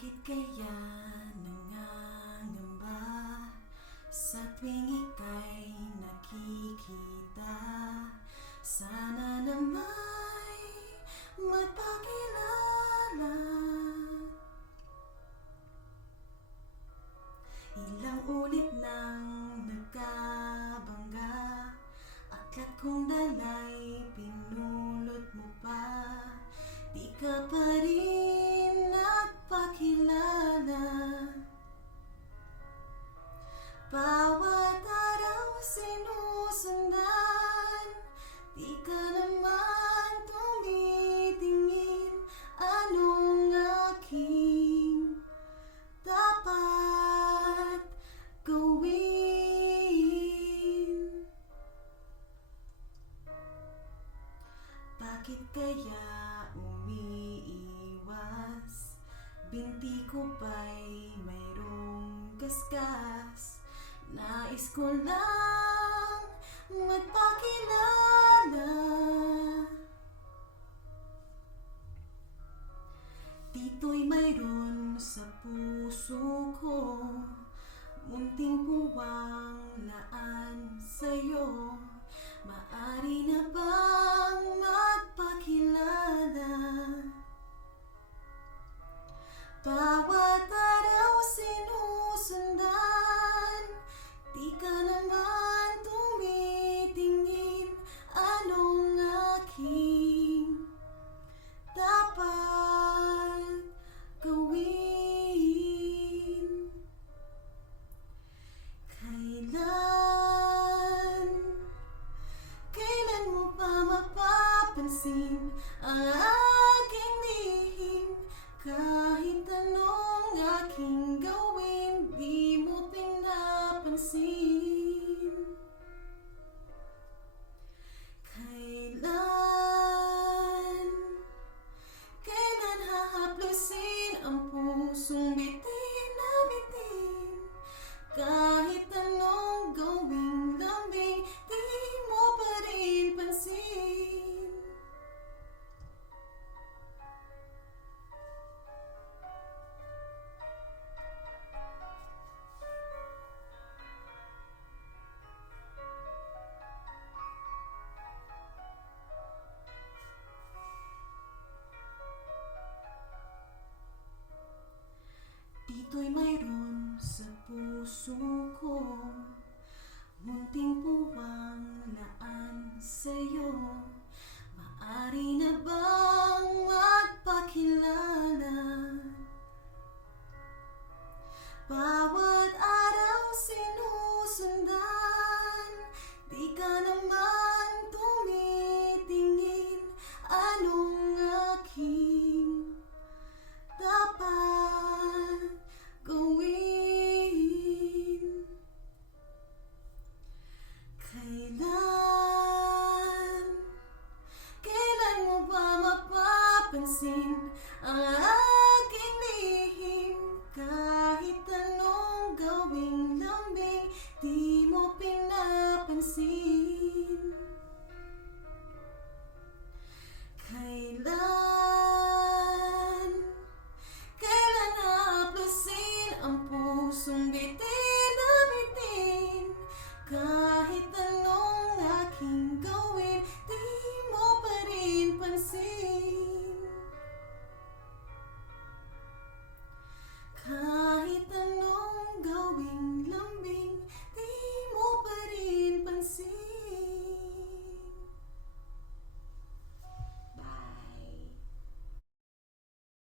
Bakit kaya nangangamba sa tuwing ika'y nakikita? Sana na may magpakilala. Ilang ulit nang nagkabangga, aklat kong dala'y pinulot mo pa. Di ka pa rin nagpakilala. Bawat araw sinusundan, di ka naman tumitingin. Anong aking dapat gawin? Bakit kaya umiiwas? Binti ko ba'y mayroong gasgas? Nais ko lang magpakilala. Dito'y mayroon sa puso ko, munting puwang laan sa'yo. Maari na bang magpakilala? Bawat araw sinusundan, di ka naman tumitingin. Anong aking dapat gawin? Kailan mo pa mapapansin ang aking lihim? Kahit anong aking gawin, di mo pinapansin. Kailan hahaplusin ang pusong bitin na bitin? Kahit anong gawing lambing, di mo pa rin pansin. Dito'y mayroon sa puso ko, munting puwang laan sa'yo. Maari na bang magpakilala? Bawat araw sinusundan, di ka naman tumitingin. Anong aking dapat gawin? Kailan mo ba mapapansin ang